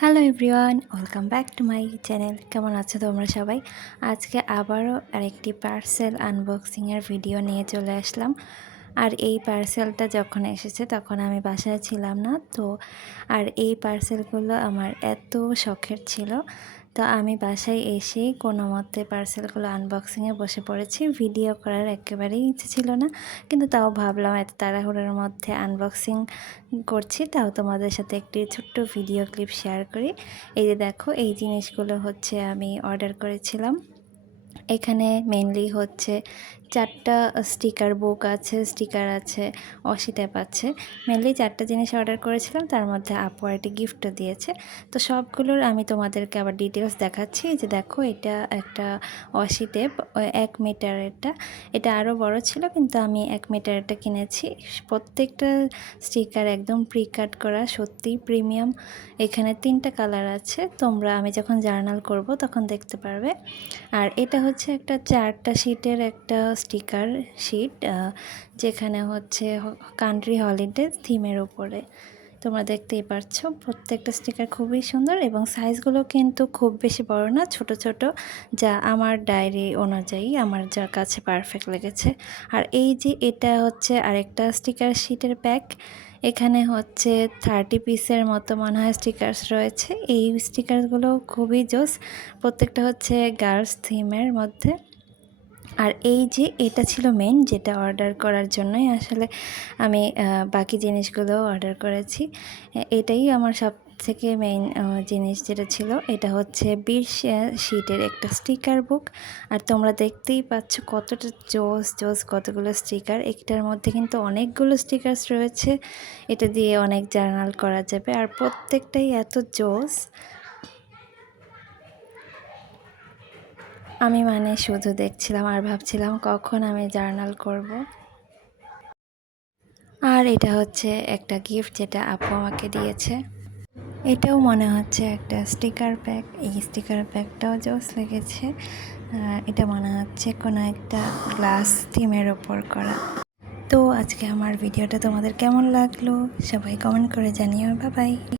Hello everyone, welcome back to my channel. কেমন আছো তোমরা সবাই? আজকে আবারও আরেকটি পার্সেল আনবক্সিংয়ের ভিডিও নিয়ে চলে আসলাম। আর এই পার্সেলটা যখন এসেছে তখন আমি বাসায় ছিলাম না তো। আর এই পার্সেলগুলো আমার এত শখের ছিল, তো আমি বাসায় এসেই কোনো মতে পার্সেলগুলো আনবক্সিংয়ে বসে পড়েছি। ভিডিও করার একেবারেই ইচ্ছে ছিল না, কিন্তু তাও ভাবলাম এত তাড়াহুড়োর মধ্যে আনবক্সিং করছি, তাও তোমাদের সাথে একটি ছোট্ট ভিডিও ক্লিপ শেয়ার করি। এই যে দেখো, এই জিনিসগুলো হচ্ছে আমি অর্ডার করেছিলাম। এখানে মেনলি হচ্ছে 4টা স্টিকার বুক আছে, স্টিকার আছে, ওয়াশি ট্যাপ আছে। মেনলি 4টা জিনিস অর্ডার করেছিলাম, তার মধ্যে আপু আরেকটি গিফটও দিয়েছে। তো সবগুলোর আমি তোমাদেরকে আবার ডিটেলস দেখাচ্ছি। এই যে দেখো, এটা একটা ওয়াশি ট্যাপ 1 মিটারেরটা। এটা আরও বড় ছিল, কিন্তু আমি 1 মিটারেরটা কিনেছি। প্রত্যেকটা স্টিকার একদম প্রিকাট করা, সত্যিই প্রিমিয়াম। এখানে 3টা কালার আছে, আমি যখন জার্নাল করব তখন দেখতে পারবে। আর এটা হচ্ছে একটা 4টা শিটের একটা স্টিকার শিট, যেখানে হচ্ছে কান্ট্রি হলিডে থিমের উপরে। তোমরা দেখতেই পাচ্ছ প্রত্যেকটা স্টিকার খুবই সুন্দর, এবং সাইজগুলো কিন্তু খুব বেশি বড় না, ছোট ছোট, যা আমার ডায়েরি অনুযায়ী আমার যার কাছে পারফেক্ট লেগেছে। আর এই যে এটা হচ্ছে আরেকটা স্টিকার শিটের প্যাক। এখানে হচ্ছে 30 পিসের মতো মনে হয় স্টিকার্স রয়েছে। এই স্টিকারগুলো খুবই জোস, প্রত্যেকটা হচ্ছে গার্লস থিমের মধ্যে। আর এই যে এটা ছিল মেন, যেটা অর্ডার করার জন্যই আসলে আমি বাকি জিনিসগুলো অর্ডার করেছি। এটাই আমার সব থেকে মেইন জিনিস যেটা ছিল, এটা হচ্ছে 20 শিটের একটা স্টিকার বুক। আর তোমরা দেখতেই পাচ্ছ কতটা জোস জোস কতগুলো স্টিকার। এটার মধ্যে কিন্তু অনেকগুলো স্টিকার্স রয়েছে, এটা দিয়ে অনেক জার্নাল করা যাবে, আর প্রত্যেকটাই এত জোস। আমি শুধু দেখছিলাম আর ভাবছিলাম কখন আমি জার্নাল করব। আর এটা হচ্ছে একটা গিফট যেটা আপু আমাকে দিয়েছে। এটাও মনে হচ্ছে একটা স্টিকার প্যাক। এই স্টিকার প্যাকটাও জোস লেগেছে। এটা মনে হচ্ছে কোনো একটা গ্লাস থিমের ওপর করা। তো আজকে আমার ভিডিওটা তোমাদের কেমন লাগলো সবাই কমেন্ট করে জানিও। Bye bye.